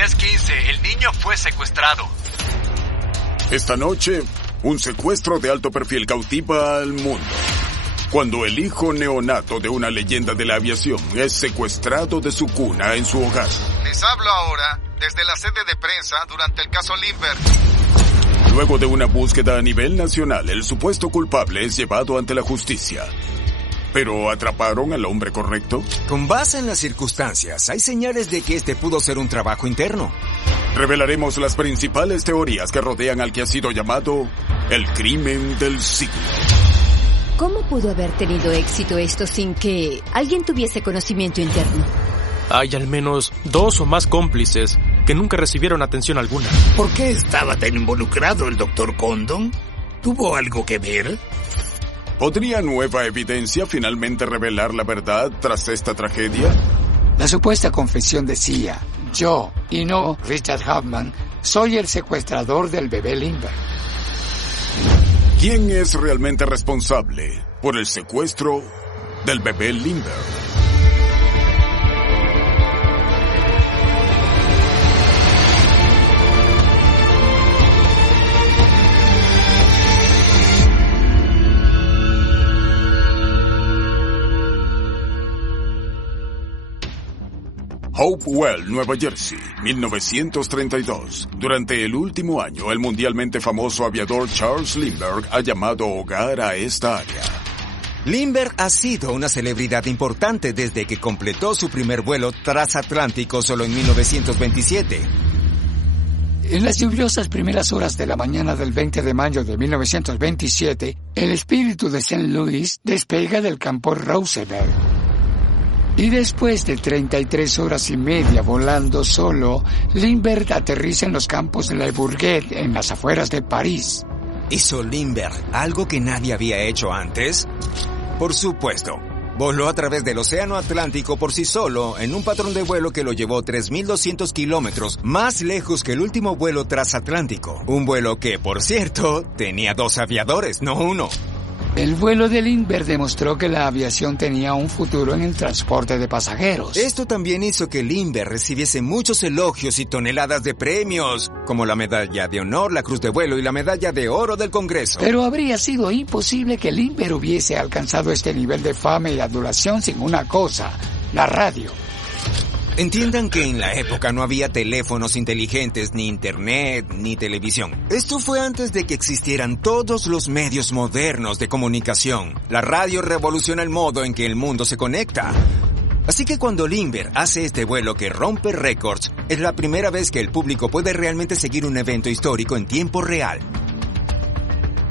10:15, el niño fue secuestrado. Esta noche, un secuestro de alto perfil cautiva al mundo. Cuando el hijo neonato de una leyenda de la aviación es secuestrado de su cuna en su hogar. Les hablo ahora desde la sede de prensa durante el caso Lindbergh. Luego de una búsqueda a nivel nacional, el supuesto culpable es llevado ante la justicia. ¿Pero atraparon al hombre correcto? Con base en las circunstancias, hay señales de que este pudo ser un trabajo interno. Revelaremos las principales teorías que rodean al que ha sido llamado el crimen del siglo. ¿Cómo pudo haber tenido éxito esto sin que alguien tuviese conocimiento interno? Hay al menos 2 o más cómplices que nunca recibieron atención alguna. ¿Por qué estaba tan involucrado el Dr. Condon? ¿Tuvo algo que ver? ¿Podría nueva evidencia finalmente revelar la verdad tras esta tragedia? La supuesta confesión decía: yo, y no Richard Hauptmann, soy el secuestrador del bebé Lindbergh. ¿Quién es realmente responsable por el secuestro del bebé Lindbergh? Hopewell, Nueva Jersey, 1932. Durante el último año, el mundialmente famoso aviador Charles Lindbergh ha llamado hogar a esta área. Lindbergh ha sido una celebridad importante desde que completó su primer vuelo transatlántico solo en 1927. En las lluviosas primeras horas de la mañana del 20 de mayo de 1927, el espíritu de St. Louis despega del campo Roosevelt. Y después de 33 horas y media volando solo, Lindbergh aterriza en los campos de La Bourget, en las afueras de París. ¿Hizo Lindbergh algo que nadie había hecho antes? Por supuesto. Voló a través del Océano Atlántico por sí solo en un patrón de vuelo que lo llevó 3.200 kilómetros, más lejos que el último vuelo transatlántico. Un vuelo que, por cierto, tenía 2 aviadores, no 1. El vuelo de Lindbergh demostró que la aviación tenía un futuro en el transporte de pasajeros. Esto también hizo que Lindbergh recibiese muchos elogios y toneladas de premios, como la Medalla de Honor, la Cruz de Vuelo y la Medalla de Oro del Congreso. Pero habría sido imposible que Lindbergh hubiese alcanzado este nivel de fama y adulación sin una cosa: la radio. Entiendan que en la época no había teléfonos inteligentes, ni internet, ni televisión. Esto fue antes de que existieran todos los medios modernos de comunicación. La radio revoluciona el modo en que el mundo se conecta. Así que cuando Lindbergh hace este vuelo que rompe récords, es la primera vez que el público puede realmente seguir un evento histórico en tiempo real.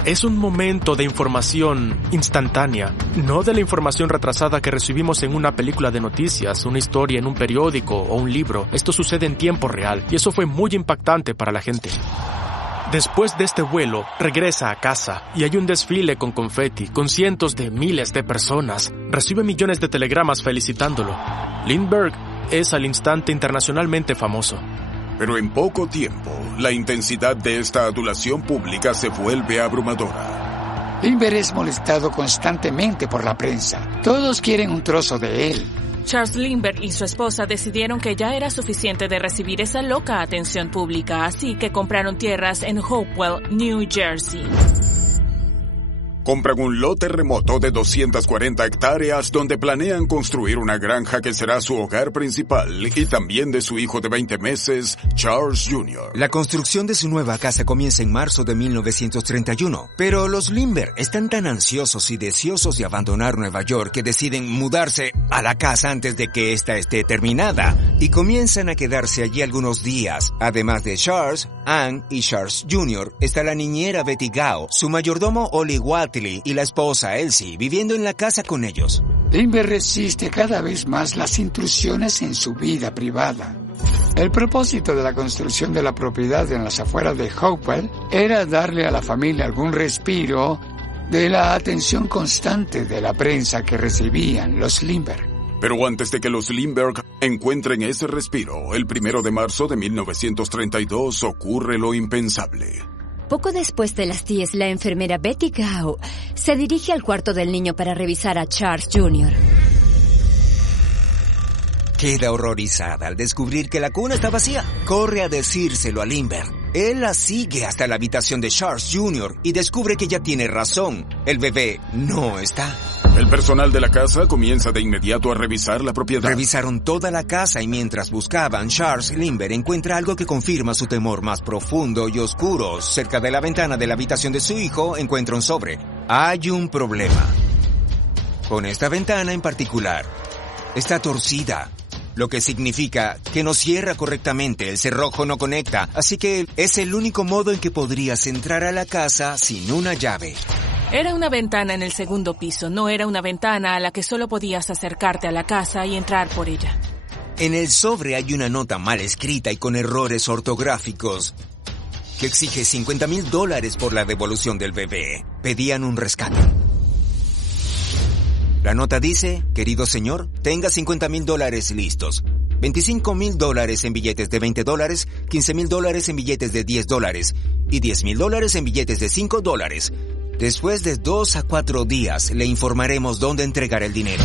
Es un momento de información instantánea, no de la información retrasada que recibimos en una película de noticias, una historia en un periódico o un libro. Esto sucede en tiempo real y eso fue muy impactante para la gente. Después de este vuelo, regresa a casa y hay un desfile con confeti, con cientos de miles de personas. Recibe millones de telegramas felicitándolo. Lindbergh es al instante internacionalmente famoso. Pero en poco tiempo, la intensidad de esta adulación pública se vuelve abrumadora. Lindbergh es molestado constantemente por la prensa. Todos quieren un trozo de él. Charles Lindbergh y su esposa decidieron que ya era suficiente de recibir esa loca atención pública, así que compraron tierras en Hopewell, New Jersey. Compran un lote remoto de 240 hectáreas donde planean construir una granja que será su hogar principal y también de su hijo de 20 meses, Charles Jr. La construcción de su nueva casa comienza en marzo de 1931, pero los Lindbergh están tan ansiosos y deseosos de abandonar Nueva York que deciden mudarse a la casa antes de que esta esté terminada y comienzan a quedarse allí algunos días. Además de Charles, Ann y Charles Jr., está la niñera Betty Gao, su mayordomo Ollie Watley y la esposa Elsie viviendo en la casa con ellos. Lindbergh resiste cada vez más las intrusiones en su vida privada. El propósito de la construcción de la propiedad en las afueras de Hopewell era darle a la familia algún respiro de la atención constante de la prensa que recibían los Lindbergh. Pero antes de que los Lindbergh encuentren ese respiro, el 1 de marzo de 1932 ocurre lo impensable. Poco después de las 10, la enfermera Betty Gao se dirige al cuarto del niño para revisar a Charles Jr. queda horrorizada al descubrir que la cuna está vacía. Corre a decírselo a Lindbergh. Él la sigue hasta la habitación de Charles Jr. y descubre que ya tiene razón. El bebé no está. El personal de la casa comienza de inmediato a revisar la propiedad. Revisaron toda la casa y mientras buscaban, Charles Lindbergh encuentra algo que confirma su temor más profundo y oscuro. Cerca de la ventana de la habitación de su hijo encuentra un sobre. Hay un problema. Con esta ventana en particular, está torcida, lo que significa que no cierra correctamente, el cerrojo no conecta, así que es el único modo en que podrías entrar a la casa sin una llave. Era una ventana en el segundo piso, no era una ventana a la que solo podías acercarte a la casa y entrar por ella. En el sobre hay una nota mal escrita y con errores ortográficos que exige $50,000 por la devolución del bebé. Pedían un rescate. La nota dice, querido señor, tenga $50,000 listos. $25,000 en billetes de $20, $15,000 en billetes de $10 y $10,000 en billetes de $5. Después de 2 a 4 días le informaremos dónde entregar el dinero.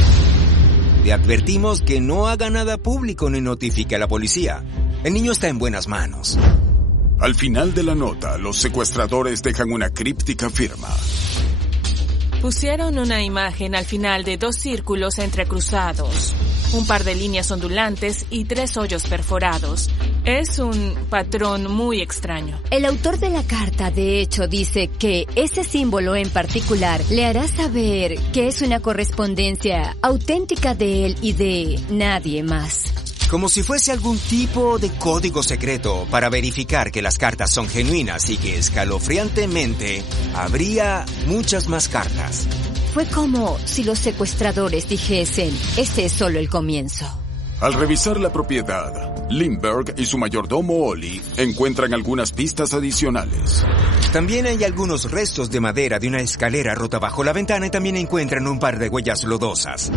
Le advertimos que no haga nada público ni notifique a la policía. El niño está en buenas manos. Al final de la nota, los secuestradores dejan una críptica firma. Pusieron una imagen al final de 2 círculos entrecruzados, un par de líneas ondulantes y 3 hoyos perforados. Es un patrón muy extraño. El autor de la carta, de hecho, dice que ese símbolo en particular le hará saber que es una correspondencia auténtica de él y de nadie más. Como si fuese algún tipo de código secreto para verificar que las cartas son genuinas y que escalofriantemente habría muchas más cartas. Fue como si los secuestradores dijesen, este es solo el comienzo. Al revisar la propiedad, Lindbergh y su mayordomo Ollie encuentran algunas pistas adicionales. También hay algunos restos de madera de una escalera rota bajo la ventana y también encuentran un par de huellas lodosas.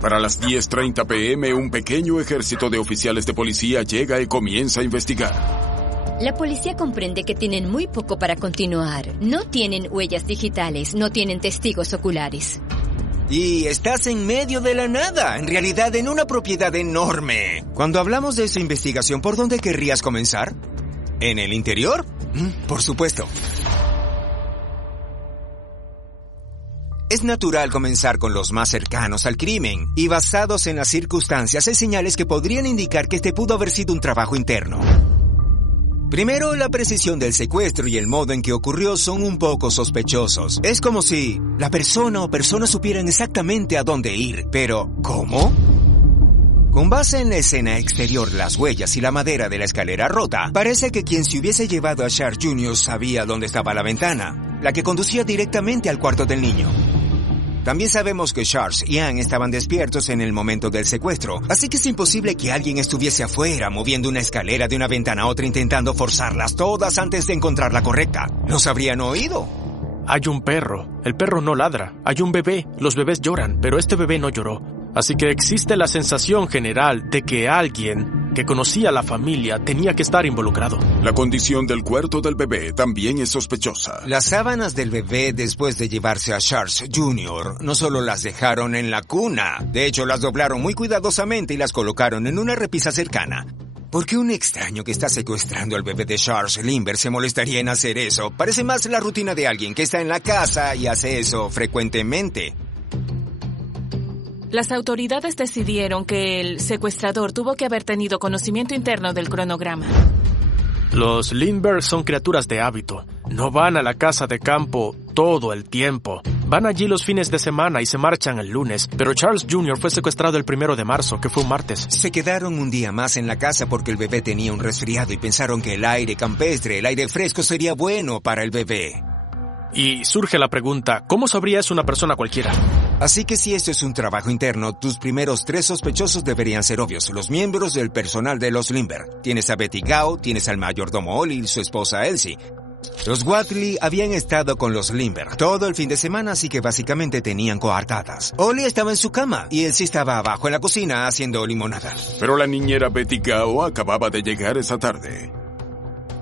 Para las 10:30 p.m., un pequeño ejército de oficiales de policía llega y comienza a investigar. La policía comprende que tienen muy poco para continuar. No tienen huellas digitales, no tienen testigos oculares. Y estás en medio de la nada, en realidad en una propiedad enorme. Cuando hablamos de su investigación, ¿por dónde querrías comenzar? ¿En el interior? Por supuesto. Es natural comenzar con los más cercanos al crimen, y basados en las circunstancias hay señales que podrían indicar que este pudo haber sido un trabajo interno. Primero, la precisión del secuestro y el modo en que ocurrió son un poco sospechosos. Es como si la persona o personas supieran exactamente a dónde ir, pero ¿cómo? Con base en la escena exterior, las huellas y la madera de la escalera rota, parece que quien se hubiese llevado a Charles Jr. sabía dónde estaba la ventana, la que conducía directamente al cuarto del niño. También sabemos que Charles y Ann estaban despiertos en el momento del secuestro, así que es imposible que alguien estuviese afuera moviendo una escalera de una ventana a otra intentando forzarlas todas antes de encontrar la correcta. ¿Los habrían oído? Hay un perro. El perro no ladra. Hay un bebé. Los bebés lloran, pero este bebé no lloró. Así que existe la sensación general de que alguien que conocía a la familia tenía que estar involucrado. La condición del cuarto del bebé también es sospechosa. Las sábanas del bebé después de llevarse a Charles Jr. no solo las dejaron en la cuna, de hecho las doblaron muy cuidadosamente y las colocaron en una repisa cercana. ¿Por qué un extraño que está secuestrando al bebé de Charles Lindbergh se molestaría en hacer eso? Parece más la rutina de alguien que está en la casa y hace eso frecuentemente. Las autoridades decidieron que el secuestrador tuvo que haber tenido conocimiento interno del cronograma. Los Lindbergh son criaturas de hábito. No van a la casa de campo todo el tiempo. Van allí los fines de semana y se marchan el lunes. Pero Charles Jr. fue secuestrado el 1 de marzo, que fue un martes. Se quedaron un día más en la casa porque el bebé tenía un resfriado y pensaron que el aire campestre, el aire fresco sería bueno para el bebé. Y surge la pregunta, ¿cómo sabría eso una persona cualquiera? Así que si esto es un trabajo interno, tus primeros 3 sospechosos deberían ser obvios, los miembros del personal de los Lindbergh. Tienes a Betty Gao, tienes al mayordomo Ollie y su esposa Elsie. Los Watley habían estado con los Lindbergh todo el fin de semana, así que básicamente tenían coartadas. Ollie estaba en su cama y Elsie estaba abajo en la cocina haciendo limonada. Pero la niñera Betty Gao acababa de llegar esa tarde.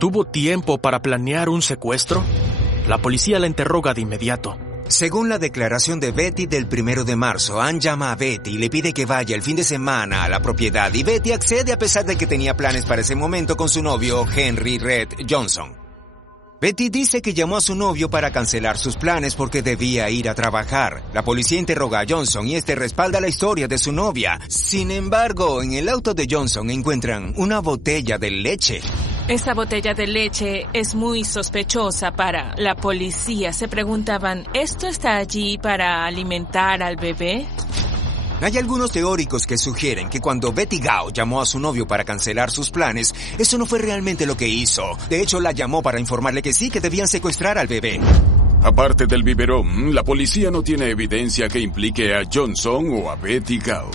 ¿Tuvo tiempo para planear un secuestro? La policía la interroga de inmediato. Según la declaración de Betty del 1 de marzo, Ann llama a Betty y le pide que vaya el fin de semana a la propiedad y Betty accede a pesar de que tenía planes para ese momento con su novio Henry Red Johnson. Betty dice que llamó a su novio para cancelar sus planes porque debía ir a trabajar. La policía interroga a Johnson y este respalda la historia de su novia. Sin embargo, en el auto de Johnson encuentran una botella de leche. Esa botella de leche es muy sospechosa para la policía. Se preguntaban, ¿esto está allí para alimentar al bebé? Hay algunos teóricos que sugieren que cuando Betty Gao llamó a su novio para cancelar sus planes, eso no fue realmente lo que hizo. De hecho, la llamó para informarle que sí, que debían secuestrar al bebé. Aparte del biberón, la policía no tiene evidencia que implique a Johnson o a Betty Gao.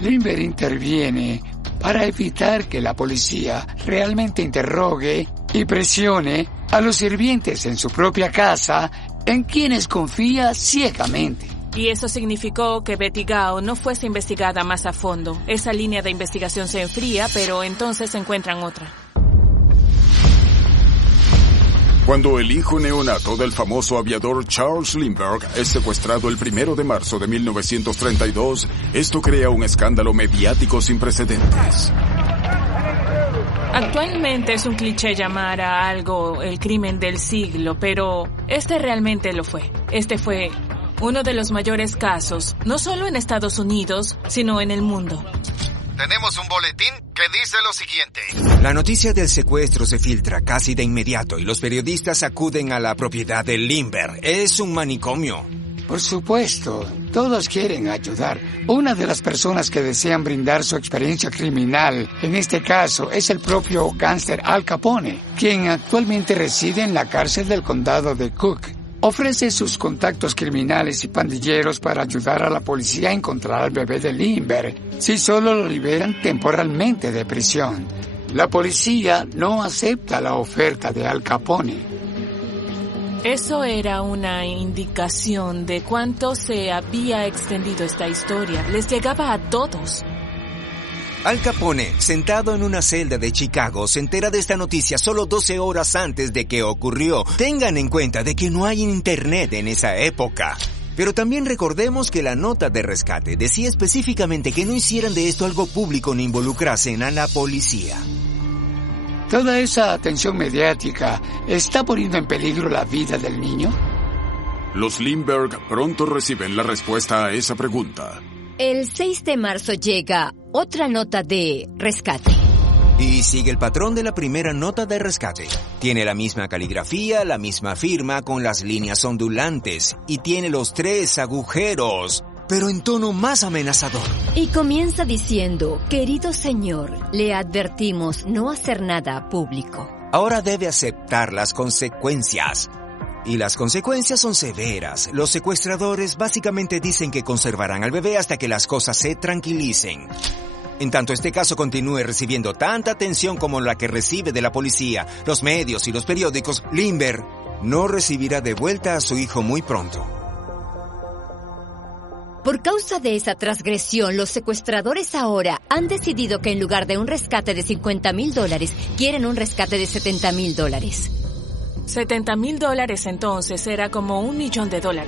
Limber interviene para evitar que la policía realmente interrogue y presione a los sirvientes en su propia casa, en quienes confía ciegamente. Y eso significó que Betty Gao no fuese investigada más a fondo. Esa línea de investigación se enfría, pero entonces encuentran otra. Cuando el hijo neonato del famoso aviador Charles Lindbergh es secuestrado el 1 de marzo de 1932, esto crea un escándalo mediático sin precedentes. Actualmente es un cliché llamar a algo el crimen del siglo, pero este realmente lo fue. Este fue uno de los mayores casos, no solo en Estados Unidos, sino en el mundo. Tenemos un boletín que dice lo siguiente. La noticia del secuestro se filtra casi de inmediato y los periodistas acuden a la propiedad de Lindbergh. Es un manicomio. Por supuesto, todos quieren ayudar. Una de las personas que desean brindar su experiencia criminal, en este caso, es el propio gángster Al Capone, quien actualmente reside en la cárcel del condado de Cook. Ofrece sus contactos criminales y pandilleros para ayudar a la policía a encontrar al bebé de Lindbergh, si solo lo liberan temporalmente de prisión. La policía no acepta la oferta de Al Capone. Eso era una indicación de cuánto se había extendido esta historia. Les llegaba a todos. Al Capone, sentado en una celda de Chicago, se entera de esta noticia solo 12 horas antes de que ocurrió. Tengan en cuenta de que no hay internet en esa época. Pero también recordemos que la nota de rescate decía específicamente que no hicieran de esto algo público ni involucrasen a la policía. ¿Toda esa atención mediática está poniendo en peligro la vida del niño? Los Lindbergh pronto reciben la respuesta a esa pregunta. El 6 de marzo llega otra nota de rescate. Y sigue el patrón de la primera nota de rescate. Tiene la misma caligrafía, la misma firma, con las líneas ondulantes. Y tiene los 3 agujeros, pero en tono más amenazador. Y comienza diciendo, querido señor, le advertimos no hacer nada público. Ahora debe aceptar las consecuencias. Y las consecuencias son severas. Los secuestradores básicamente dicen que conservarán al bebé hasta que las cosas se tranquilicen. En tanto este caso continúe recibiendo tanta atención como la que recibe de la policía, los medios y los periódicos, Lindbergh no recibirá de vuelta a su hijo muy pronto. Por causa de esa transgresión, los secuestradores ahora han decidido que en lugar de un rescate de $50,000, quieren un rescate de $70,000. $70,000 entonces era como $1 millón hoy.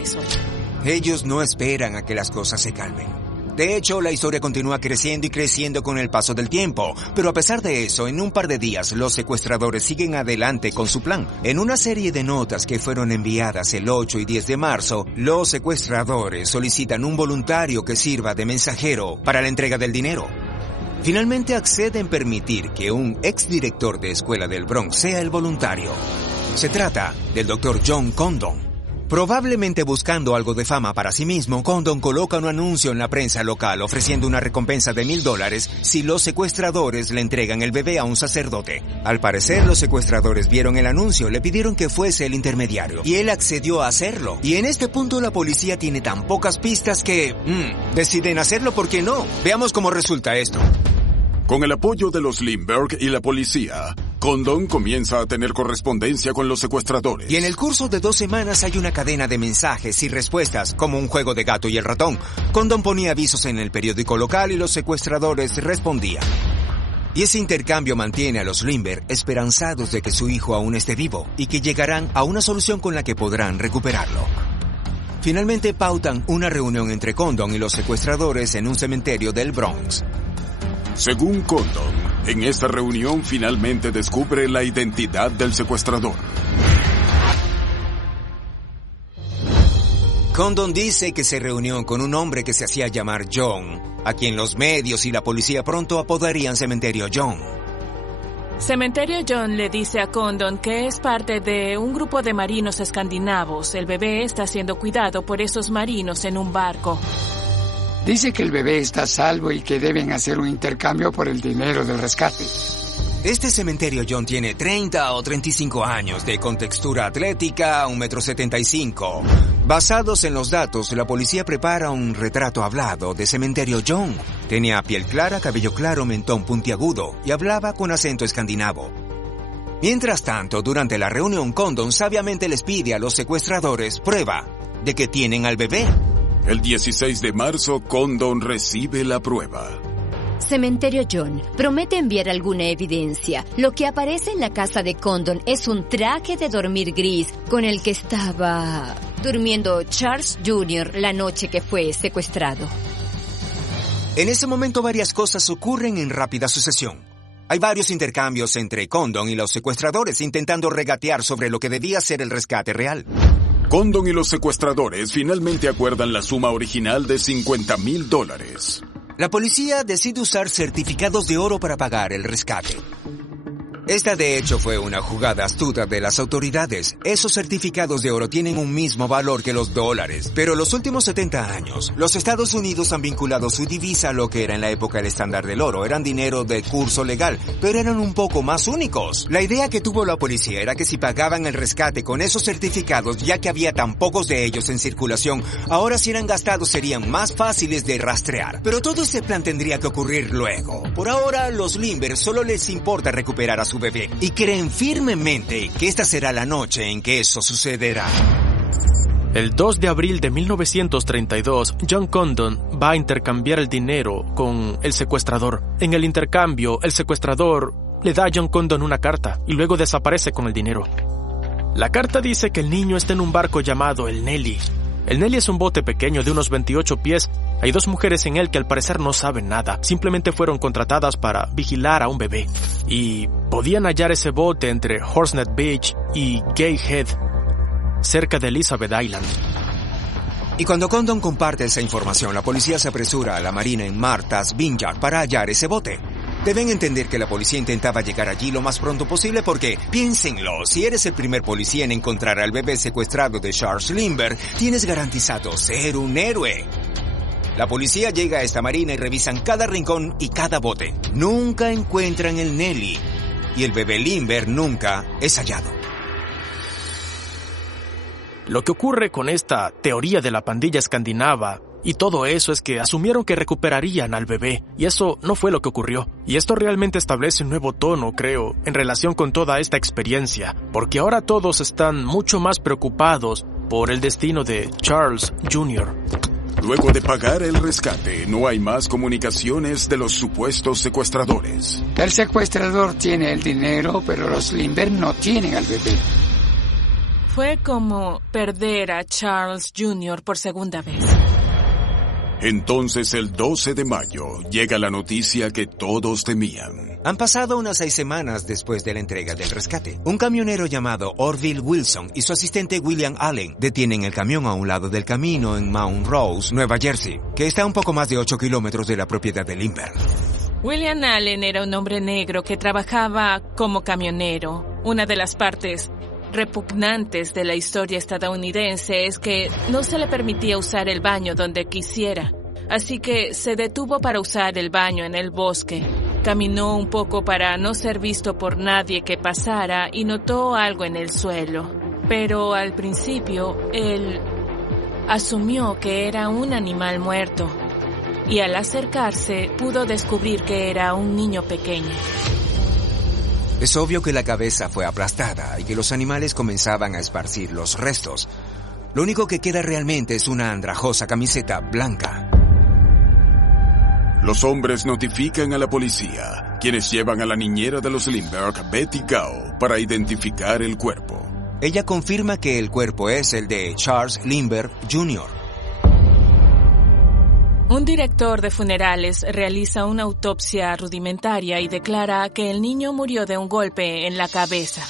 Ellos no esperan a que las cosas se calmen. De hecho, la historia continúa creciendo y creciendo con el paso del tiempo. Pero a pesar de eso, en un par de días, los secuestradores siguen adelante con su plan. En una serie de notas que fueron enviadas el 8 y 10 de marzo, los secuestradores solicitan un voluntario que sirva de mensajero para la entrega del dinero. Finalmente acceden a permitir que un exdirector de escuela del Bronx sea el voluntario. Se trata del Dr. John Condon. Probablemente buscando algo de fama para sí mismo, Condon coloca un anuncio en la prensa local ofreciendo una recompensa de $1,000 si los secuestradores le entregan el bebé a un sacerdote. Al parecer, los secuestradores vieron el anuncio, le pidieron que fuese el intermediario y él accedió a hacerlo. Y en este punto la policía tiene tan pocas pistas que deciden hacerlo porque no. Veamos cómo resulta esto. Con el apoyo de los Lindbergh y la policía, Condon comienza a tener correspondencia con los secuestradores. Y en el curso de 2 semanas hay una cadena de mensajes y respuestas, como un juego de gato y el ratón. Condon ponía avisos en el periódico local y los secuestradores respondían. Y ese intercambio mantiene a los Lindbergh esperanzados de que su hijo aún esté vivo y que llegarán a una solución con la que podrán recuperarlo. Finalmente pautan una reunión entre Condon y los secuestradores en un cementerio del Bronx. Según Condon, en esta reunión finalmente descubre la identidad del secuestrador. Condon dice que se reunió con un hombre que se hacía llamar John, a quien los medios y la policía pronto apodarían Cementerio John. Cementerio John le dice a Condon que es parte de un grupo de marinos escandinavos. El bebé está siendo cuidado por esos marinos en un barco. Dice que el bebé está a salvo y que deben hacer un intercambio por el dinero del rescate. Este Cementerio John tiene 30 o 35 años, de contextura atlética, 1,75 m. Basados en los datos, la policía prepara un retrato hablado de Cementerio John. Tenía piel clara, cabello claro, mentón puntiagudo y hablaba con acento escandinavo. Mientras tanto, durante la reunión, Condon sabiamente les pide a los secuestradores prueba de que tienen al bebé. El 16 de marzo, Condon recibe la prueba. Cementerio John promete enviar alguna evidencia. Lo que aparece en la casa de Condon es un traje de dormir gris con el que estaba durmiendo Charles Jr. la noche que fue secuestrado. En ese momento varias cosas ocurren en rápida sucesión. Hay varios intercambios entre Condon y los secuestradores intentando regatear sobre lo que debía ser el rescate real. Condon y los secuestradores finalmente acuerdan la suma original de $50,000. La policía decide usar certificados de oro para pagar el rescate. Esta de hecho fue una jugada astuta de las autoridades. Esos certificados de oro tienen un mismo valor que los dólares, pero los últimos 70 años, los Estados Unidos han vinculado su divisa a lo que era en la época el estándar del oro. Eran dinero de curso legal, pero eran un poco más únicos. La idea que tuvo la policía era que si pagaban el rescate con esos certificados, ya que había tan pocos de ellos en circulación, ahora si eran gastados serían más fáciles de rastrear. Pero todo ese plan tendría que ocurrir luego. Por ahora, los Lindbergh solo les importa recuperar a su bebé y creen firmemente que esta será la noche en que eso sucederá. El 2 de abril de 1932, John Condon va a intercambiar el dinero con el secuestrador. En el intercambio, el secuestrador le da a John Condon una carta y luego desaparece con el dinero. La carta dice que el niño está en un barco llamado el Nelly. El Nelly es un bote pequeño de unos 28 pies. Hay 2 mujeres en él que al parecer no saben nada. Simplemente fueron contratadas para vigilar a un bebé. Y podían hallar ese bote entre Horsenet Beach y Gay Head, cerca de Elizabeth Island. Y cuando Condon comparte esa información, la policía se apresura a la marina en Martha's Vineyard para hallar ese bote. Deben entender que la policía intentaba llegar allí lo más pronto posible porque, piénsenlo, si eres el primer policía en encontrar al bebé secuestrado de Charles Lindbergh, tienes garantizado ser un héroe. La policía llega a esta marina y revisan cada rincón y cada bote. Nunca encuentran el Nelly y el bebé Lindbergh nunca es hallado. Lo que ocurre con esta teoría de la pandilla escandinava y todo eso es que asumieron que recuperarían al bebé, y eso no fue lo que ocurrió. Y esto realmente establece un nuevo tono, creo, en relación con toda esta experiencia, porque ahora todos están mucho más preocupados por el destino de Charles Jr. Luego de pagar el rescate, no hay más comunicaciones de los supuestos secuestradores. El secuestrador tiene el dinero, pero los Lindbergh no tienen al bebé. Fue como perder a Charles Jr. por segunda vez. Entonces, el 12 de mayo, llega la noticia que todos temían. Han pasado unas 6 semanas después de la entrega del rescate. Un camionero llamado Orville Wilson y su asistente William Allen detienen el camión a un lado del camino en Mount Rose, Nueva Jersey, que está a un poco más de 8 kilómetros de la propiedad de Lindbergh. William Allen era un hombre negro que trabajaba como camionero. Una de las partes repugnantes de la historia estadounidense es que no se le permitía usar el baño donde quisiera, así que se detuvo para usar el baño en el bosque. Caminó un poco para no ser visto por nadie que pasara y notó algo en el suelo, pero al principio él asumió que era un animal muerto y al acercarse pudo descubrir que era un niño pequeño. Es obvio que la cabeza fue aplastada y que los animales comenzaban a esparcir los restos. Lo único que queda realmente es una andrajosa camiseta blanca. Los hombres notifican a la policía, quienes llevan a la niñera de los Lindbergh, Betty Gao, para identificar el cuerpo. ella confirma que el cuerpo es el de Charles Lindbergh Jr. Un director de funerales realiza una autopsia rudimentaria y declara que el niño murió de un golpe en la cabeza.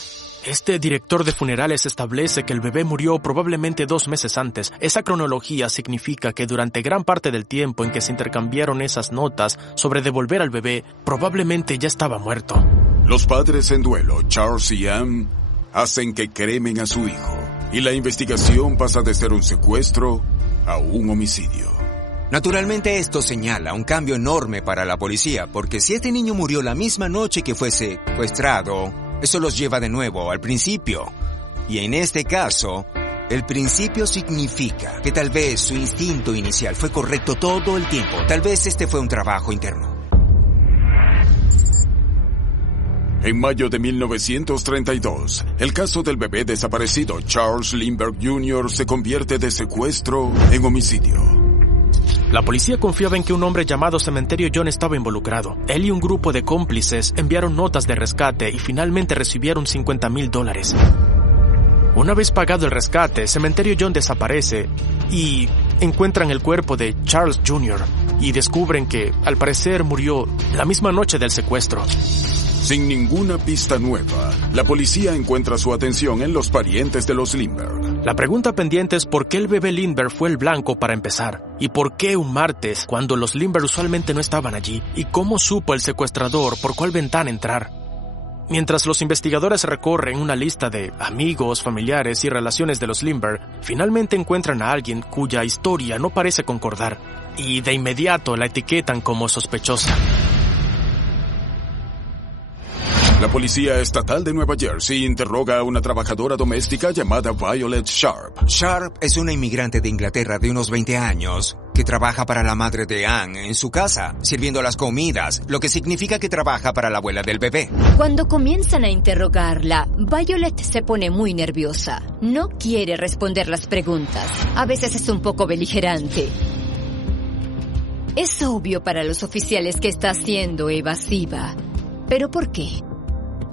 Este director de funerales establece que el bebé murió probablemente 2 meses antes. Esa cronología significa que durante gran parte del tiempo en que se intercambiaron esas notas sobre devolver al bebé, probablemente ya estaba muerto. Los padres en duelo, Charles y Anne, hacen que cremen a su hijo, y la investigación pasa de ser un secuestro a un homicidio. Naturalmente esto señala un cambio enorme para la policía, porque si este niño murió la misma noche que fue secuestrado, eso los lleva de nuevo al principio. Y en este caso, el principio significa que tal vez su instinto inicial fue correcto todo el tiempo. Tal vez este fue un trabajo interno. En mayo de 1932, el caso del bebé desaparecido Charles Lindbergh Jr. se convierte de secuestro en homicidio. La policía confiaba en que un hombre llamado Cementerio John estaba involucrado. Él y un grupo de cómplices enviaron notas de rescate y finalmente recibieron $50,000. Una vez pagado el rescate, Cementerio John desaparece y encuentran el cuerpo de Charles Jr. y descubren que, al parecer, murió la misma noche del secuestro. Sin ninguna pista nueva, la policía encuentra su atención en los parientes de los Lindbergh. La pregunta pendiente es por qué el bebé Lindbergh fue el blanco para empezar, y por qué un martes cuando los Lindbergh usualmente no estaban allí, y cómo supo el secuestrador por cuál ventana entrar. Mientras los investigadores recorren una lista de amigos, familiares y relaciones de los Lindbergh, finalmente encuentran a alguien cuya historia no parece concordar, y de inmediato la etiquetan como sospechosa. La policía estatal de Nueva Jersey interroga a una trabajadora doméstica llamada Violet Sharp. Sharp es una inmigrante de Inglaterra de unos 20 años que trabaja para la madre de Anne en su casa, sirviendo las comidas, lo que significa que trabaja para la abuela del bebé. Cuando comienzan a interrogarla, Violet se pone muy nerviosa. No quiere responder las preguntas. A veces es un poco beligerante. Es obvio para los oficiales que está siendo evasiva. ¿Pero por qué?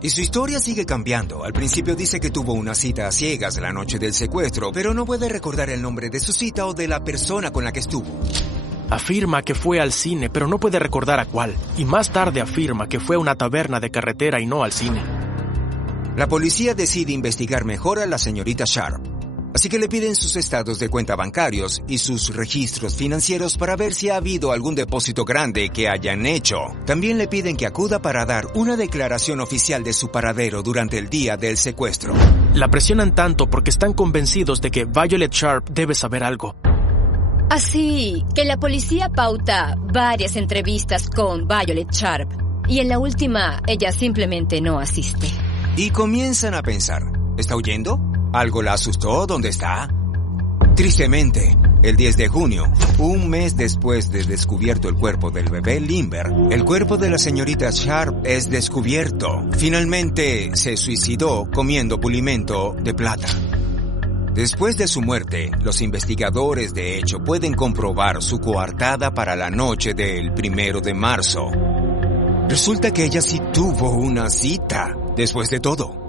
Y su historia sigue cambiando. Al principio dice que tuvo una cita a ciegas la noche del secuestro, pero no puede recordar el nombre de su cita o de la persona con la que estuvo. Afirma que fue al cine, pero no puede recordar a cuál. Y más tarde afirma que fue a una taberna de carretera y no al cine. La policía decide investigar mejor a la señorita Sharp. Así que le piden sus estados de cuenta bancarios y sus registros financieros para ver si ha habido algún depósito grande que hayan hecho. También le piden que acuda para dar una declaración oficial de su paradero durante el día del secuestro. La presionan tanto porque están convencidos de que Violet Sharp debe saber algo. Así que la policía pauta varias entrevistas con Violet Sharp. Y en la última, ella simplemente no asiste. Y comienzan a pensar, ¿está huyendo? ¿Algo la asustó? ¿Dónde está? Tristemente, el 10 de junio, un mes después de descubierto el cuerpo del bebé Lindbergh, el cuerpo de la señorita Sharp es descubierto. Finalmente, se suicidó comiendo pulimento de plata. Después de su muerte, los investigadores de hecho pueden comprobar su coartada para la noche del 1 de marzo. Resulta que ella sí tuvo una cita, después de todo.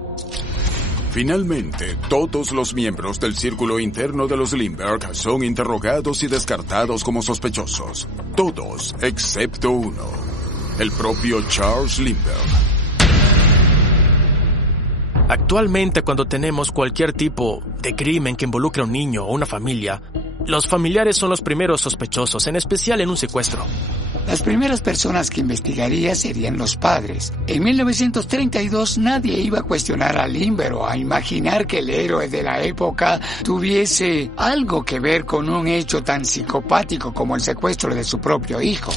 Finalmente, todos los miembros del círculo interno de los Lindbergh son interrogados y descartados como sospechosos. Todos, excepto uno, el propio Charles Lindbergh. Actualmente, cuando tenemos cualquier tipo de crimen que involucre a un niño o una familia, los familiares son los primeros sospechosos, en especial en un secuestro. Las primeras personas que investigaría serían los padres. En 1932 nadie iba a cuestionar a Lindbergh o a imaginar que el héroe de la época tuviese algo que ver con un hecho tan psicopático como el secuestro de su propio hijo.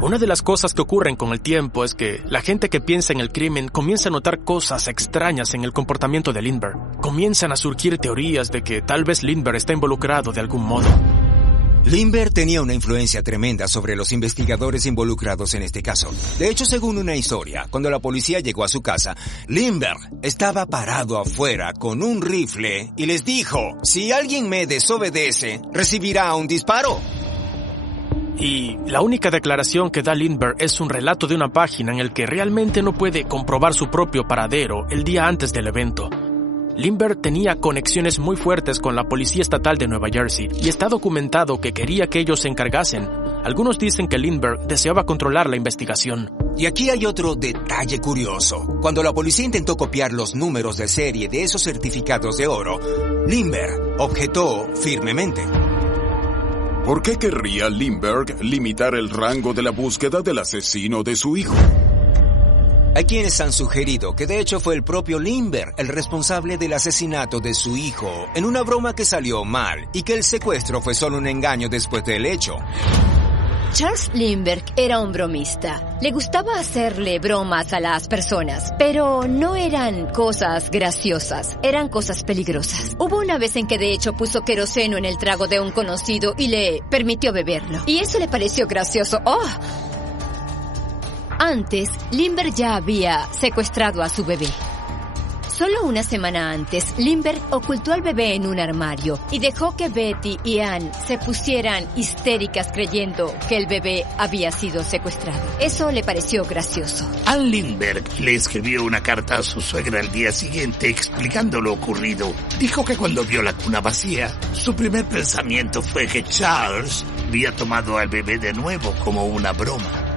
Una de las cosas que ocurren con el tiempo es que la gente que piensa en el crimen comienza a notar cosas extrañas en el comportamiento de Lindbergh. Comienzan a surgir teorías de que tal vez Lindbergh está involucrado de algún modo. Lindbergh tenía una influencia tremenda sobre los investigadores involucrados en este caso. De hecho, según una historia, cuando la policía llegó a su casa, Lindbergh estaba parado afuera con un rifle y les dijo, si alguien me desobedece, recibirá un disparo. Y la única declaración que da Lindbergh es un relato de una página en el que realmente no puede comprobar su propio paradero el día antes del evento. Lindbergh tenía conexiones muy fuertes con la policía estatal de Nueva Jersey y está documentado que quería que ellos se encargasen. Algunos dicen que Lindbergh deseaba controlar la investigación. Y aquí hay otro detalle curioso. Cuando la policía intentó copiar los números de serie de esos certificados de oro, Lindbergh objetó firmemente. ¿Por qué querría Lindbergh limitar el rango de la búsqueda del asesino de su hijo? Hay quienes han sugerido que de hecho fue el propio Lindbergh el responsable del asesinato de su hijo en una broma que salió mal y que el secuestro fue solo un engaño después del hecho. Charles Lindbergh era un bromista. Le gustaba hacerle bromas a las personas, pero no eran cosas graciosas, eran cosas peligrosas. Hubo una vez en que de hecho puso queroseno en el trago de un conocido y le permitió beberlo. Y eso le pareció gracioso. ¡Oh! Antes, Lindbergh ya había secuestrado a su bebé. Solo una semana antes, Lindbergh ocultó al bebé en un armario y dejó que Betty y Ann se pusieran histéricas creyendo que el bebé había sido secuestrado. Eso le pareció gracioso. Ann Lindbergh le escribió una carta a su suegra al día siguiente explicando lo ocurrido. Dijo que cuando vio la cuna vacía, su primer pensamiento fue que Charles había tomado al bebé de nuevo como una broma.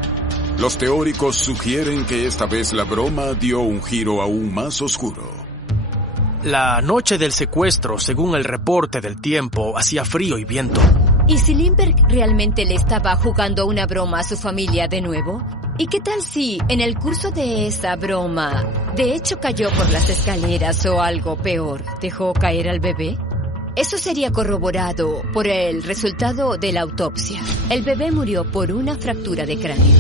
Los teóricos sugieren que esta vez la broma dio un giro aún más oscuro. La noche del secuestro, según el reporte del tiempo, hacía frío y viento. ¿Y si Lindbergh realmente le estaba jugando una broma a su familia de nuevo? ¿Y qué tal si, en el curso de esa broma, de hecho cayó por las escaleras o algo peor, dejó caer al bebé? Eso sería corroborado por el resultado de la autopsia. El bebé murió por una fractura de cráneo.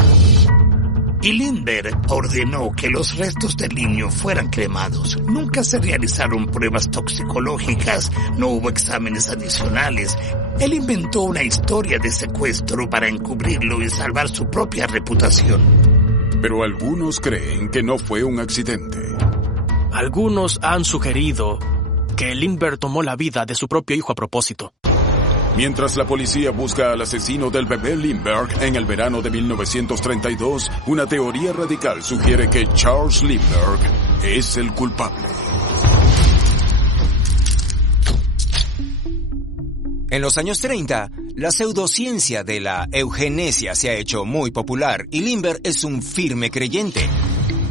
Y Lindbergh ordenó que los restos del niño fueran cremados. Nunca se realizaron pruebas toxicológicas, no hubo exámenes adicionales. Él inventó una historia de secuestro para encubrirlo y salvar su propia reputación. Pero algunos creen que no fue un accidente. Algunos han sugerido que Lindbergh tomó la vida de su propio hijo a propósito. Mientras la policía busca al asesino del bebé Lindbergh en el verano de 1932, una teoría radical sugiere que Charles Lindbergh es el culpable. En los años 30, la pseudociencia de la eugenesia se ha hecho muy popular y Lindbergh es un firme creyente.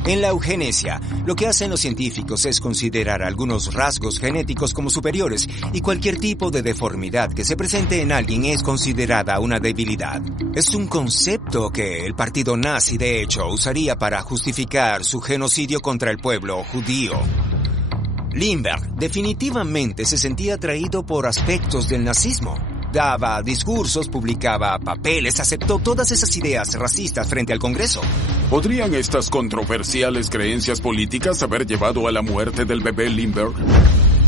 En la eugenesia, lo que hacen los científicos es considerar algunos rasgos genéticos como superiores y cualquier tipo de deformidad que se presente en alguien es considerada una debilidad. Es un concepto que el partido nazi, de hecho, usaría para justificar su genocidio contra el pueblo judío. Lindbergh definitivamente se sentía atraído por aspectos del nazismo. Daba discursos, publicaba papeles, aceptó todas esas ideas racistas frente al Congreso. ¿Podrían estas controversiales creencias políticas haber llevado a la muerte del bebé Lindbergh?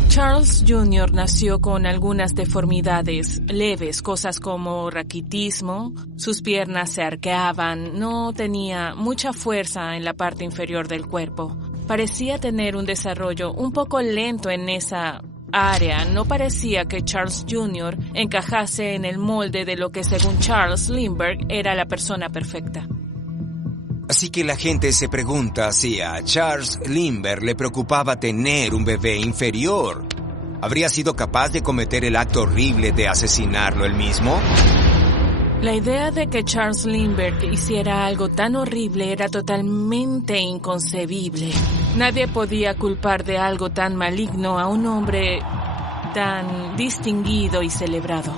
Charles Jr. nació con algunas deformidades leves, cosas como raquitismo, sus piernas se arqueaban, no tenía mucha fuerza en la parte inferior del cuerpo. Parecía tener un desarrollo un poco lento en esa área. No parecía que Charles Jr. encajase en el molde de lo que según Charles Lindbergh era la persona perfecta. Así que la gente se pregunta si a Charles Lindbergh le preocupaba tener un bebé inferior. ¿Habría sido capaz de cometer el acto horrible de asesinarlo él mismo? La idea de que Charles Lindbergh hiciera algo tan horrible era totalmente inconcebible. Nadie podía culpar de algo tan maligno a un hombre tan distinguido y celebrado.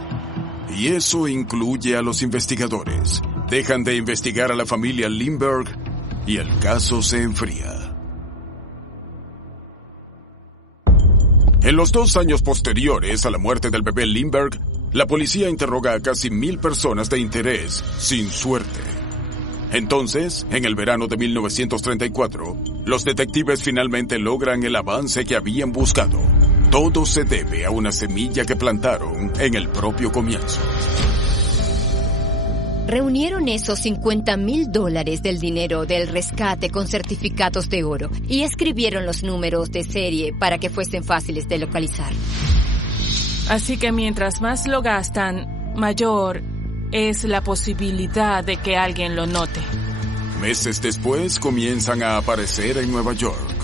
Y eso incluye a los investigadores. Dejan de investigar a la familia Lindbergh y el caso se enfría. En los 2 años posteriores a la muerte del bebé Lindbergh, la policía interroga a casi 1,000 personas de interés, sin suerte. Entonces, en el verano de 1934, los detectives finalmente logran el avance que habían buscado. Todo se debe a una semilla que plantaron en el propio comienzo. Reunieron esos $50,000 del dinero del rescate con certificados de oro y escribieron los números de serie para que fuesen fáciles de localizar. Así que mientras más lo gastan, mayor es la posibilidad de que alguien lo note. Meses después comienzan a aparecer en Nueva York.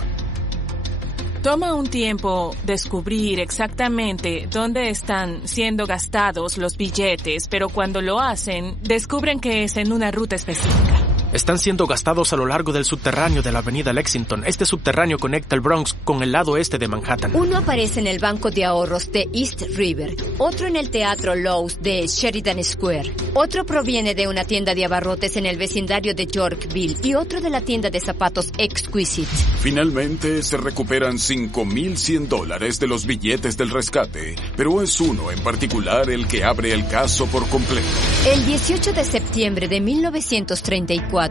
Toma un tiempo descubrir exactamente dónde están siendo gastados los billetes, pero cuando lo hacen, descubren que es en una ruta específica. Están siendo gastados a lo largo del subterráneo de la avenida Lexington. Este subterráneo conecta el Bronx con el lado este de Manhattan. Uno aparece en el banco de ahorros de East River, otro en el teatro Lowe's de Sheridan Square, otro proviene de una tienda de abarrotes en el vecindario de Yorkville y otro de la tienda de zapatos Exquisite. Finalmente se recuperan $5,100 de los billetes del rescate, pero es uno en particular el que abre el caso por completo. El 18 de septiembre de 1934,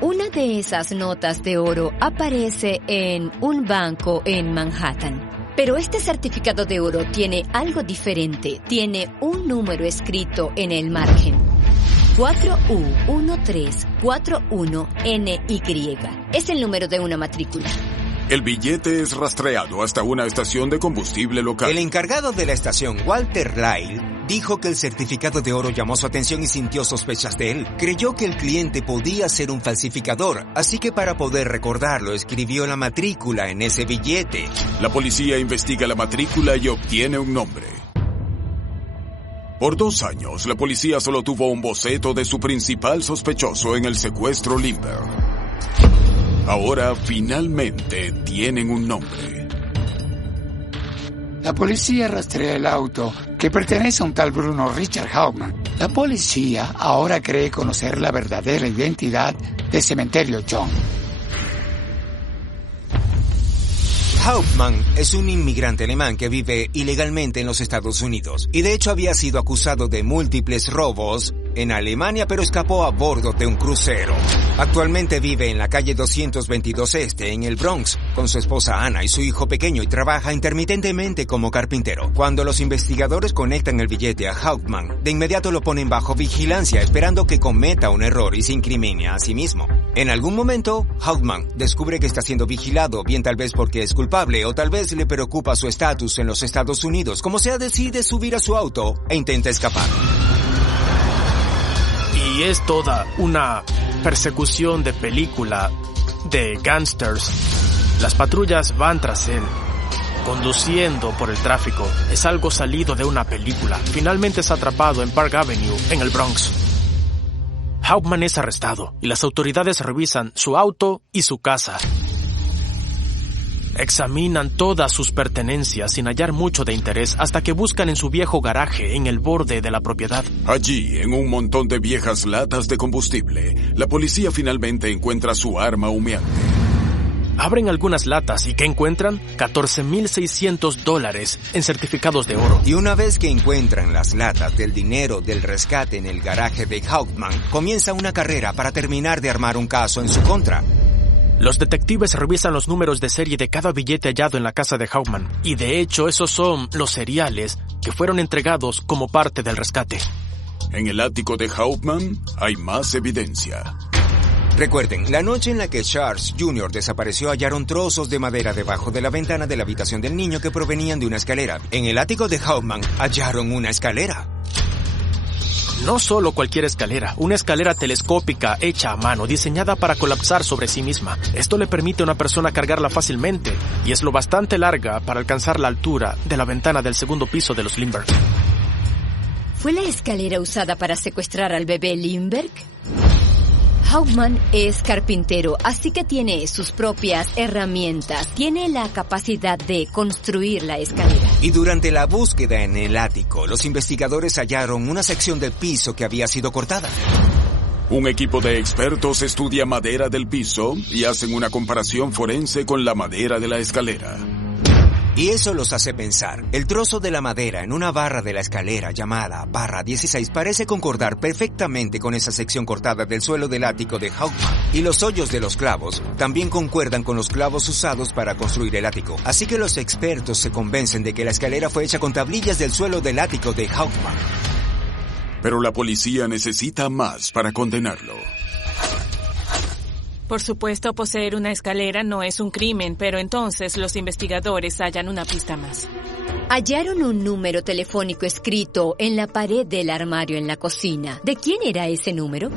una de esas notas de oro aparece en un banco en Manhattan. Pero este certificado de oro tiene algo diferente. Tiene un número escrito en el margen. 4U1341NY. Es el número de una matrícula. El billete es rastreado hasta una estación de combustible local. El encargado de la estación, Walter Lyle, dijo que el certificado de oro llamó su atención y sintió sospechas de él. Creyó que el cliente podía ser un falsificador, así que para poder recordarlo escribió la matrícula en ese billete. La policía investiga la matrícula y obtiene un nombre. Por 2 años, la policía solo tuvo un boceto de su principal sospechoso en el secuestro Lindbergh. Ahora, finalmente, tienen un nombre. La policía rastrea el auto que pertenece a un tal Bruno Richard Hauptmann. La policía ahora cree conocer la verdadera identidad de Cementerio John. Hauptmann es un inmigrante alemán que vive ilegalmente en los Estados Unidos y de hecho había sido acusado de múltiples robos en Alemania, pero escapó a bordo de un crucero. Actualmente vive en la calle 222 Este, en el Bronx, con su esposa Ana y su hijo pequeño y trabaja intermitentemente como carpintero. Cuando los investigadores conectan el billete a Hauptmann, de inmediato lo ponen bajo vigilancia, esperando que cometa un error y se incrimine a sí mismo. En algún momento, Hauptmann descubre que está siendo vigilado, bien tal vez porque es culpable o tal vez le preocupa su estatus en los Estados Unidos. Como sea, decide subir a su auto e intenta escapar. Y es toda una persecución de película de gangsters. Las patrullas van tras él, conduciendo por el tráfico. Es algo salido de una película. Finalmente es atrapado en Park Avenue, en el Bronx. Hauptmann es arrestado y las autoridades revisan su auto y su casa. Examinan todas sus pertenencias sin hallar mucho de interés hasta que buscan en su viejo garaje en el borde de la propiedad. Allí, en un montón de viejas latas de combustible, la policía finalmente encuentra su arma humeante. Abren algunas latas y ¿qué encuentran? $14,600 en certificados de oro. Y una vez que encuentran las latas del dinero del rescate en el garaje de Hauptmann, comienza una carrera para terminar de armar un caso en su contra. Los detectives revisan los números de serie de cada billete hallado en la casa de Hauptmann. Y de hecho, esos son los seriales que fueron entregados como parte del rescate. En el ático de Hauptmann hay más evidencia. Recuerden, la noche en la que Charles Jr. desapareció hallaron trozos de madera debajo de la ventana de la habitación del niño que provenían de una escalera. En el ático de Hauptmann hallaron una escalera. No solo cualquier escalera, una escalera telescópica hecha a mano, diseñada para colapsar sobre sí misma. Esto le permite a una persona cargarla fácilmente y es lo bastante larga para alcanzar la altura de la ventana del segundo piso de los Lindbergh. ¿Fue la escalera usada para secuestrar al bebé Lindbergh? Hauptmann es carpintero, así que tiene sus propias herramientas. Tiene la capacidad de construir la escalera. Y durante la búsqueda en el ático, los investigadores hallaron una sección del piso que había sido cortada. Un equipo de expertos estudia madera del piso y hacen una comparación forense con la madera de la escalera. Y eso los hace pensar. El trozo de la madera en una barra de la escalera llamada barra 16 parece concordar perfectamente con esa sección cortada del suelo del ático de Hauptmann. Y los hoyos de los clavos también concuerdan con los clavos usados para construir el ático. Así que los expertos se convencen de que la escalera fue hecha con tablillas del suelo del ático de Hauptmann. Pero la policía necesita más para condenarlo. Por supuesto, poseer una escalera no es un crimen, pero entonces los investigadores hallan una pista más. Hallaron un número telefónico escrito en la pared del armario en la cocina. ¿De quién era ese número?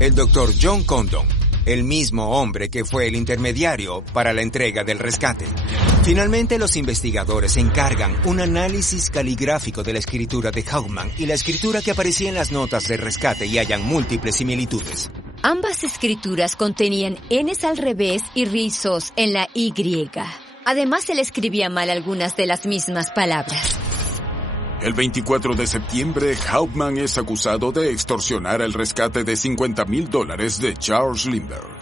El doctor John Condon, el mismo hombre que fue el intermediario para la entrega del rescate. Finalmente, los investigadores encargan un análisis caligráfico de la escritura de Hauptmann y la escritura que aparecía en las notas de rescate y hallan múltiples similitudes. Ambas escrituras contenían Ns al revés y rizos en la Y. Además, se le escribía mal algunas de las mismas palabras. El 24 de septiembre, Hauptmann es acusado de extorsionar el rescate de $50,000 de Charles Lindbergh.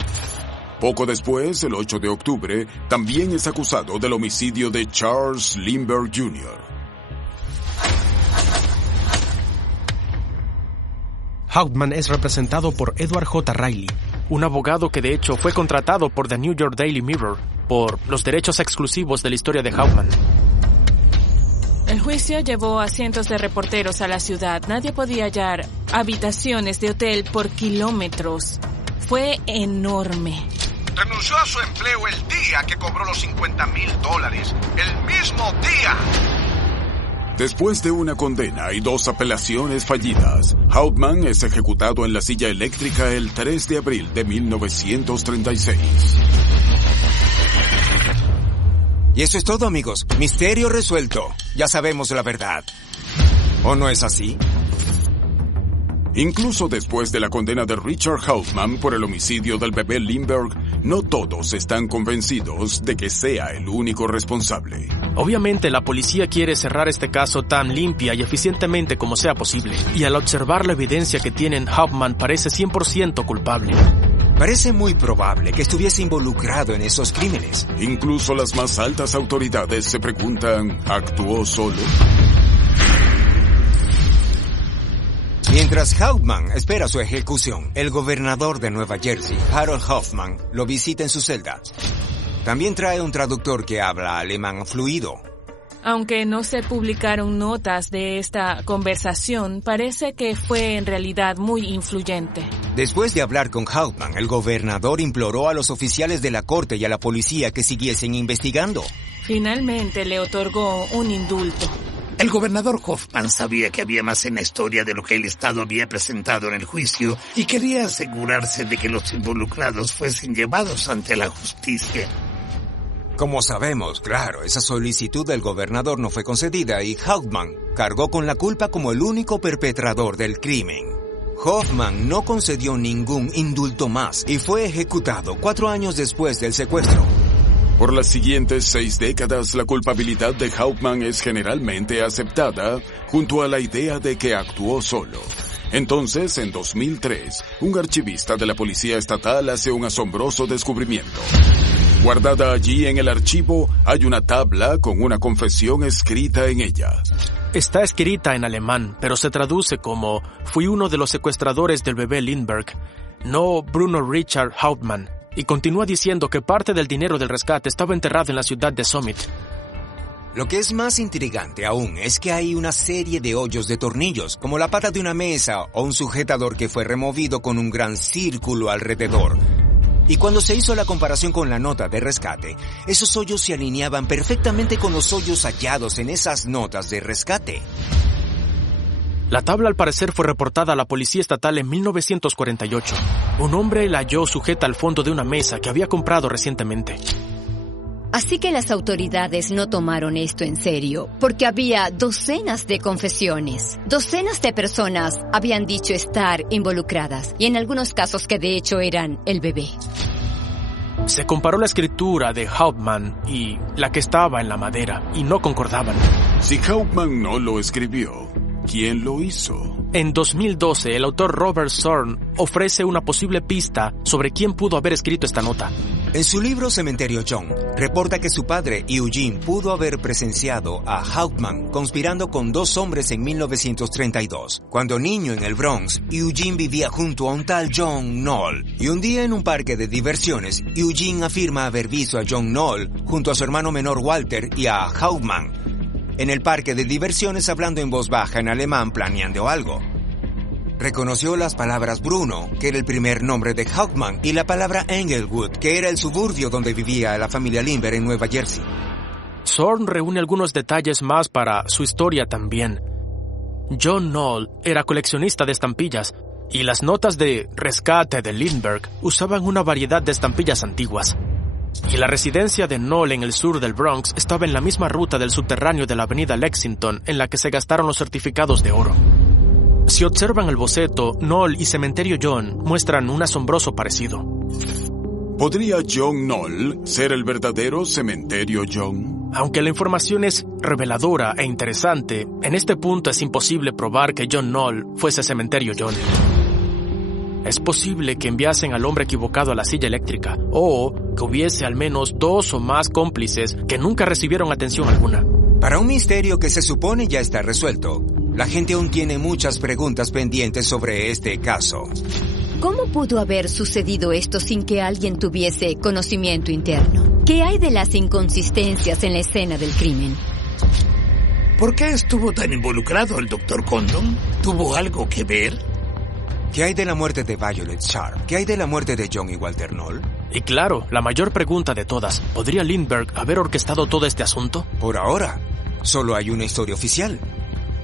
Poco después, el 8 de octubre, también es acusado del homicidio de Charles Lindbergh Jr. Hauptmann es representado por Edward J. Reilly, un abogado que de hecho fue contratado por The New York Daily Mirror por los derechos exclusivos de la historia de Hauptmann. El juicio llevó a cientos de reporteros a la ciudad. Nadie podía hallar habitaciones de hotel por kilómetros. Fue enorme. Renunció a su empleo el día que cobró los $50,000. El mismo día. Después de una condena y 2 apelaciones fallidas, Hauptmann es ejecutado en la silla eléctrica el 3 de abril de 1936. Y eso es todo, amigos. Misterio resuelto. Ya sabemos la verdad. ¿O no es así? Incluso después de la condena de Richard Hauptmann por el homicidio del bebé Lindbergh, no todos están convencidos de que sea el único responsable. Obviamente la policía quiere cerrar este caso tan limpia y eficientemente como sea posible, y al observar la evidencia que tienen, Hauptmann parece 100% culpable. Parece muy probable que estuviese involucrado en esos crímenes. Incluso las más altas autoridades se preguntan, ¿actuó solo? Mientras Hauptmann espera su ejecución, el gobernador de Nueva Jersey, Harold Hoffman, lo visita en su celda. También trae un traductor que habla alemán fluido. Aunque no se publicaron notas de esta conversación, parece que fue en realidad muy influyente. Después de hablar con Hauptmann, el gobernador imploró a los oficiales de la corte y a la policía que siguiesen investigando. Finalmente le otorgó un indulto. El gobernador Hoffman sabía que había más en la historia de lo que el Estado había presentado en el juicio y quería asegurarse de que los involucrados fuesen llevados ante la justicia. Como sabemos, claro, esa solicitud del gobernador no fue concedida y Hauptmann cargó con la culpa como el único perpetrador del crimen. Hoffman no concedió ningún indulto más y fue ejecutado 4 años después del secuestro. Por las siguientes 6 décadas, la culpabilidad de Hauptmann es generalmente aceptada junto a la idea de que actuó solo. Entonces, en 2003, un archivista de la Policía Estatal hace un asombroso descubrimiento. Guardada allí en el archivo, hay una tabla con una confesión escrita en ella. Está escrita en alemán, pero se traduce como «Fui uno de los secuestradores del bebé Lindbergh, no Bruno Richard Hauptmann». Y continúa diciendo que parte del dinero del rescate estaba enterrado en la ciudad de Summit. Lo que es más intrigante aún es que hay una serie de hoyos de tornillos, como la pata de una mesa o un sujetador que fue removido con un gran círculo alrededor. Y cuando se hizo la comparación con la nota de rescate, esos hoyos se alineaban perfectamente con los hoyos hallados en esas notas de rescate. La tabla al parecer fue reportada a la policía estatal en 1948. Un hombre la halló sujeta al fondo de una mesa que había comprado recientemente. Así que las autoridades no tomaron esto en serio, porque había docenas de confesiones. Docenas de personas habían dicho estar involucradas, y en algunos casos que de hecho eran el bebé. Se comparó la escritura de Hauptmann y la que estaba en la madera, y no concordaban. Si Hauptmann no lo escribió, ¿quién lo hizo? En 2012, el autor Robert Zorn ofrece una posible pista sobre quién pudo haber escrito esta nota. En su libro Cementerio John, reporta que su padre, Eugene, pudo haber presenciado a Hauptmann conspirando con 2 hombres en 1932. Cuando niño en el Bronx, Eugene vivía junto a un tal John Knoll. Y un día en un parque de diversiones, Eugene afirma haber visto a John Knoll junto a su hermano menor Walter y a Hauptmann en el parque de diversiones hablando en voz baja en alemán planeando algo. Reconoció las palabras Bruno, que era el primer nombre de Hauptmann, y la palabra Englewood, que era el suburbio donde vivía la familia Lindbergh en Nueva Jersey. Zorn reúne algunos detalles más para su historia también. John Knoll era coleccionista de estampillas, y las notas de rescate de Lindbergh usaban una variedad de estampillas antiguas. Y la residencia de Knoll en el sur del Bronx estaba en la misma ruta del subterráneo de la avenida Lexington en la que se gastaron los certificados de oro. Si observan el boceto, Knoll y Cementerio John muestran un asombroso parecido. ¿Podría John Knoll ser el verdadero Cementerio John? Aunque la información es reveladora e interesante, en este punto es imposible probar que John Knoll fuese Cementerio John. Es posible que enviasen al hombre equivocado a la silla eléctrica, o que hubiese al menos 2 o más cómplices que nunca recibieron atención alguna. Para un misterio que se supone ya está resuelto, la gente aún tiene muchas preguntas pendientes sobre este caso. ¿Cómo pudo haber sucedido esto sin que alguien tuviese conocimiento interno? ¿Qué hay de las inconsistencias en la escena del crimen? ¿Por qué estuvo tan involucrado el Dr. Condon? ¿Tuvo algo que ver? ¿Qué hay de la muerte de Violet Sharp? ¿Qué hay de la muerte de John y Walter Knoll? Y claro, la mayor pregunta de todas, ¿podría Lindbergh haber orquestado todo este asunto? Por ahora, solo hay una historia oficial.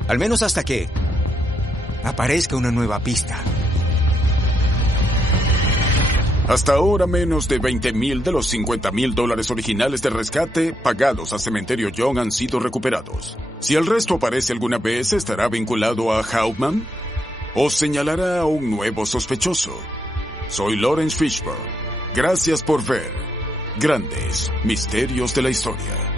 Al menos hasta que aparezca una nueva pista. Hasta ahora, menos de 20,000 de los 50,000 dólares originales de rescate pagados a Cementerio John han sido recuperados. Si el resto aparece alguna vez, ¿estará vinculado a Hauptmann? ¿O señalará a un nuevo sospechoso? Soy Lawrence Fishburne. Gracias por ver Grandes Misterios de la Historia.